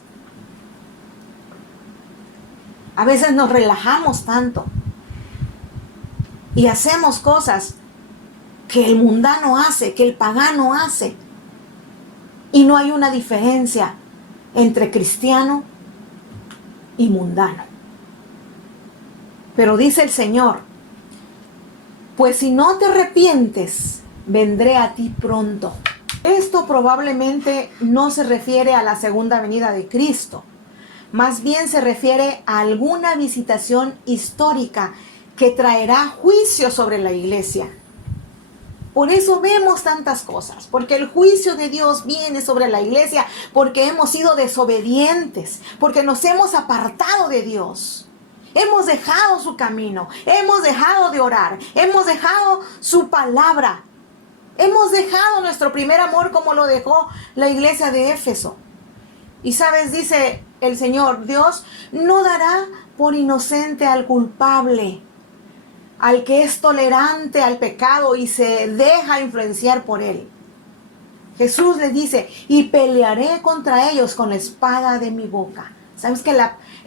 A veces nos relajamos tanto y hacemos cosas que el mundano hace, que el pagano hace. Y no hay una diferencia entre cristiano y mundano. Pero dice el Señor, pues si no te arrepientes, vendré a ti pronto. Esto probablemente no se refiere a la segunda venida de Cristo. Más bien se refiere a alguna visitación histórica que traerá juicio sobre la iglesia. Por eso vemos tantas cosas, porque el juicio de Dios viene sobre la iglesia, porque hemos sido desobedientes, porque nos hemos apartado de Dios. Hemos dejado su camino, hemos dejado de orar, hemos dejado su palabra, hemos dejado nuestro primer amor como lo dejó la iglesia de Éfeso. Y sabes, dice el Señor, Dios no dará por inocente al culpable, al que es tolerante al pecado y se deja influenciar por él. Jesús le dice, y pelearé contra ellos con la espada de mi boca. ¿Sabes que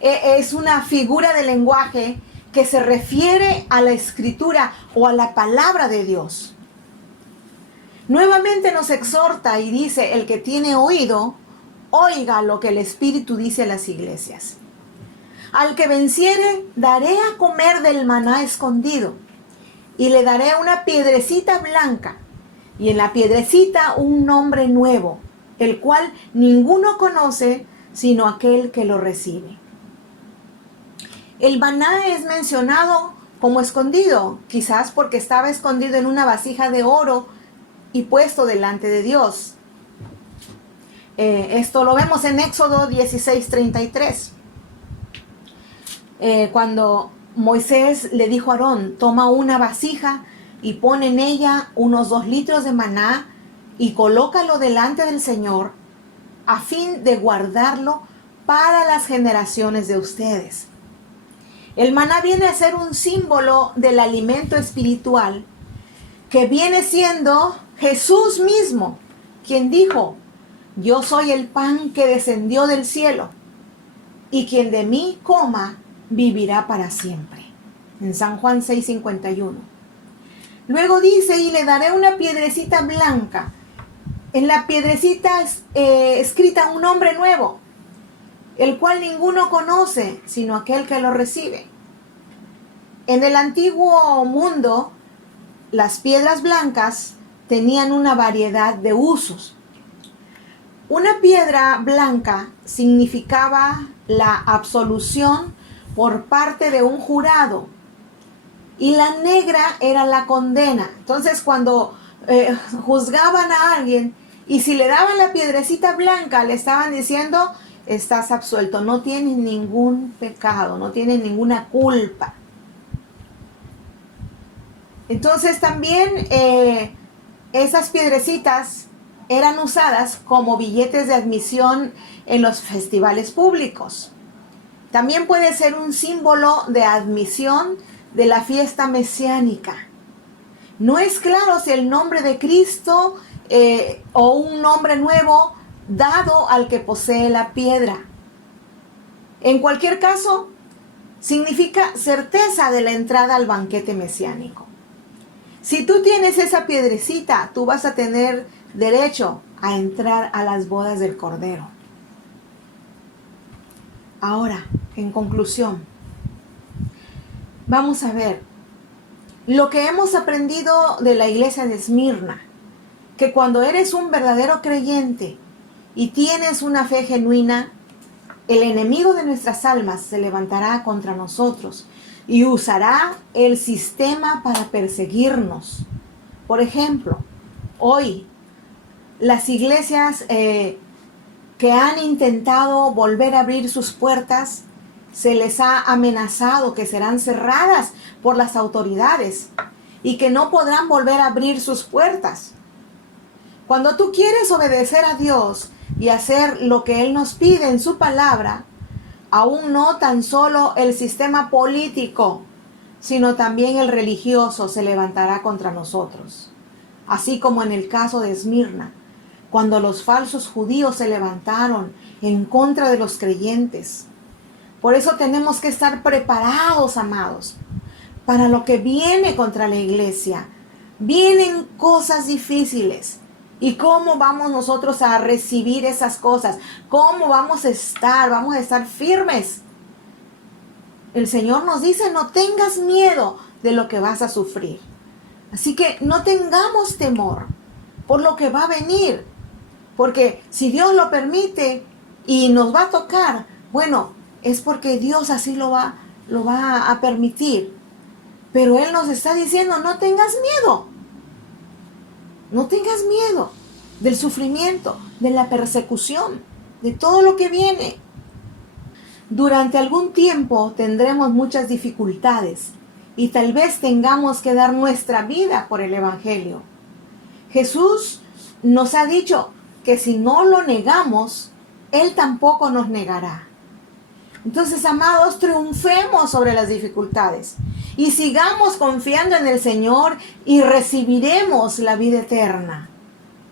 es una figura de lenguaje que se refiere a la escritura o a la palabra de Dios? Nuevamente nos exhorta y dice, el que tiene oído, oiga lo que el Espíritu dice a las iglesias. Al que venciere, daré a comer del maná escondido, y le daré una piedrecita blanca, y en la piedrecita un nombre nuevo, el cual ninguno conoce, sino aquel que lo recibe. El maná es mencionado como escondido, quizás porque estaba escondido en una vasija de oro y puesto delante de Dios. Esto lo vemos en Éxodo 16:33. Cuando Moisés le dijo a Aarón, toma una vasija y pon en ella unos 2 litros de maná y colócalo delante del Señor a fin de guardarlo para las generaciones de ustedes. El maná viene a ser un símbolo del alimento espiritual que viene siendo Jesús mismo, quien dijo, yo soy el pan que descendió del cielo y quien de mí coma vivirá para siempre. En San Juan 6:51. Luego dice, y le daré una piedrecita blanca. En la piedrecita escrita un nombre nuevo, el cual ninguno conoce, sino aquel que lo recibe. En el antiguo mundo, las piedras blancas tenían una variedad de usos. Una piedra blanca significaba la absolución por parte de un jurado y la negra era la condena. Entonces cuando juzgaban a alguien y si le daban la piedrecita blanca le estaban diciendo, estás absuelto, no tienes ningún pecado, no tienes ninguna culpa. Entonces también esas piedrecitas eran usadas como billetes de admisión en los festivales públicos. También puede ser un símbolo de admisión de la fiesta mesiánica. No es claro si el nombre de Cristo o un nombre nuevo dado al que posee la piedra. En cualquier caso, significa certeza de la entrada al banquete mesiánico. Si tú tienes esa piedrecita, tú vas a tener derecho a entrar a las bodas del Cordero. Ahora, en conclusión, vamos a ver lo que hemos aprendido de la iglesia de Esmirna, que cuando eres un verdadero creyente y tienes una fe genuina, el enemigo de nuestras almas se levantará contra nosotros y usará el sistema para perseguirnos. Por ejemplo, hoy las iglesias que han intentado volver a abrir sus puertas, se les ha amenazado que serán cerradas por las autoridades y que no podrán volver a abrir sus puertas. Cuando tú quieres obedecer a Dios y hacer lo que Él nos pide en su palabra, aún no tan solo el sistema político, sino también el religioso se levantará contra nosotros. Así como en el caso de Esmirna, cuando los falsos judíos se levantaron en contra de los creyentes. Por eso tenemos que estar preparados, amados, para lo que viene contra la iglesia. Vienen cosas difíciles. ¿Y cómo vamos nosotros a recibir esas cosas? ¿Cómo vamos a estar? Vamos a estar firmes. El Señor nos dice, no tengas miedo de lo que vas a sufrir. Así que no tengamos temor por lo que va a venir. Porque si Dios lo permite y nos va a tocar, bueno, es porque Dios así lo va a permitir. Pero Él nos está diciendo, no tengas miedo. No tengas miedo del sufrimiento, de la persecución, de todo lo que viene. Durante algún tiempo tendremos muchas dificultades y tal vez tengamos que dar nuestra vida por el Evangelio. Jesús nos ha dicho que si no lo negamos, Él tampoco nos negará. Entonces, amados, triunfemos sobre las dificultades y sigamos confiando en el Señor y recibiremos la vida eterna.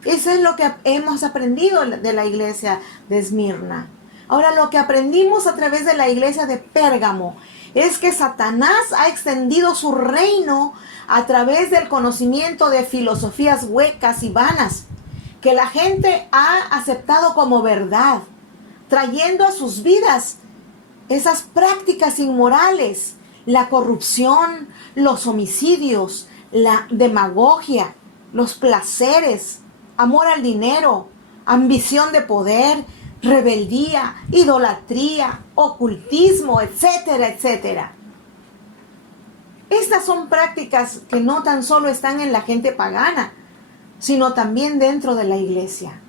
Eso es lo que hemos aprendido de la iglesia de Esmirna. Ahora, lo que aprendimos a través de la iglesia de Pérgamo es que Satanás ha extendido su reino a través del conocimiento de filosofías huecas y vanas que la gente ha aceptado como verdad, trayendo a sus vidas esas prácticas inmorales, la corrupción, los homicidios, la demagogia, los placeres, amor al dinero, ambición de poder, rebeldía, idolatría, ocultismo, etcétera, etcétera. Estas son prácticas que no tan solo están en la gente pagana, sino también dentro de la iglesia.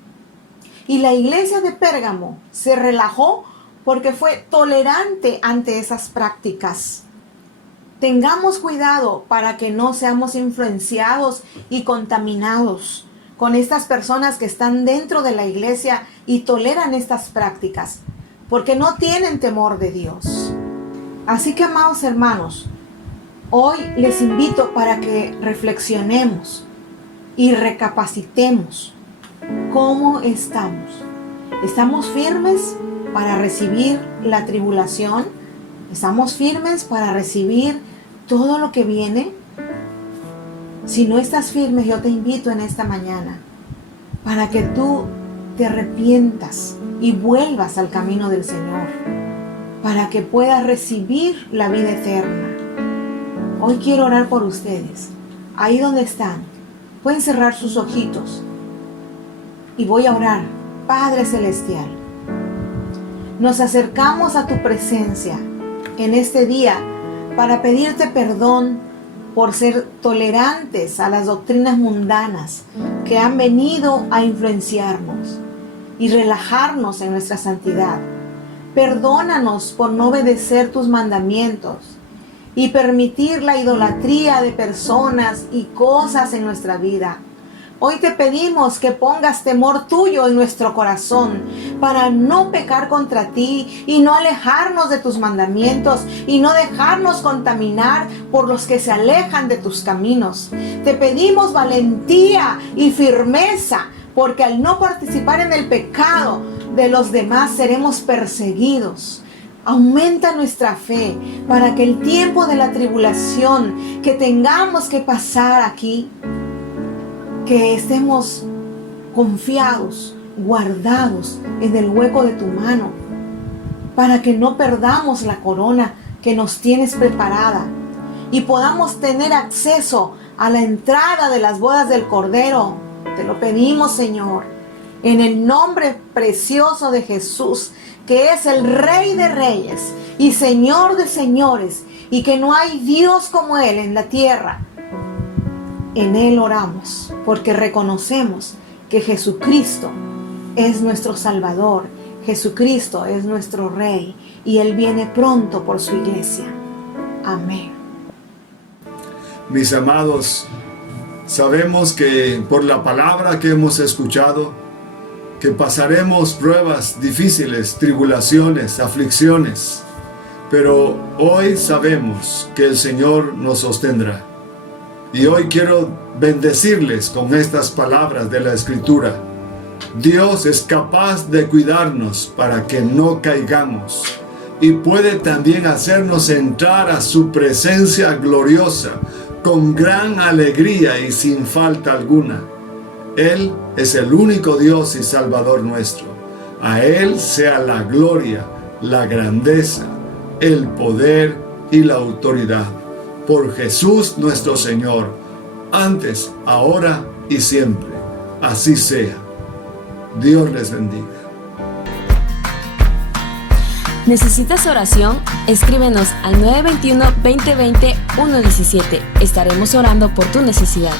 Y la iglesia de Pérgamo se relajó porque fue tolerante ante esas prácticas. Tengamos cuidado para que no seamos influenciados y contaminados con estas personas que están dentro de la iglesia y toleran estas prácticas, porque no tienen temor de Dios. Así que, amados hermanos, hoy les invito para que reflexionemos y recapacitemos cómo estamos. ¿Estamos firmes para recibir la tribulación? ¿Estamos firmes para recibir todo lo que viene? Si no estás firme, yo te invito en esta mañana para que tú te arrepientas y vuelvas al camino del Señor, para que puedas recibir la vida eterna. Hoy quiero orar por ustedes. Ahí donde están, pueden cerrar sus ojitos y voy a orar. Padre Celestial, nos acercamos a tu presencia en este día para pedirte perdón por ser tolerantes a las doctrinas mundanas que han venido a influenciarnos y relajarnos en nuestra santidad. Perdónanos por no obedecer tus mandamientos y permitir la idolatría de personas y cosas en nuestra vida. Hoy te pedimos que pongas temor tuyo en nuestro corazón para no pecar contra ti y no alejarnos de tus mandamientos y no dejarnos contaminar por los que se alejan de tus caminos. Te pedimos valentía y firmeza, porque al no participar en el pecado de los demás seremos perseguidos. Aumenta nuestra fe para que el tiempo de la tribulación que tengamos que pasar aquí, que estemos confiados, guardados en el hueco de tu mano, para que no perdamos la corona que nos tienes preparada y podamos tener acceso a la entrada de las bodas del Cordero. Te lo pedimos, Señor, en el nombre precioso de Jesús, que es el Rey de Reyes y Señor de Señores, y que no hay Dios como Él en la tierra. En Él oramos, porque reconocemos que Jesucristo es nuestro Salvador, Jesucristo es nuestro Rey, y Él viene pronto por su iglesia. Amén. Mis amados, sabemos que por la palabra que hemos escuchado, que pasaremos pruebas difíciles, tribulaciones, aflicciones, pero hoy sabemos que el Señor nos sostendrá. Y hoy quiero bendecirles con estas palabras de la Escritura. Dios es capaz de cuidarnos para que no caigamos, y puede también hacernos entrar a su presencia gloriosa con gran alegría y sin falta alguna. Él es el único Dios y Salvador nuestro. A Él sea la gloria, la grandeza, el poder y la autoridad. Por Jesús nuestro Señor, antes, ahora y siempre. Así sea. Dios les bendiga. ¿Necesitas oración? Escríbenos al 921-2020-117. Estaremos orando por tu necesidad.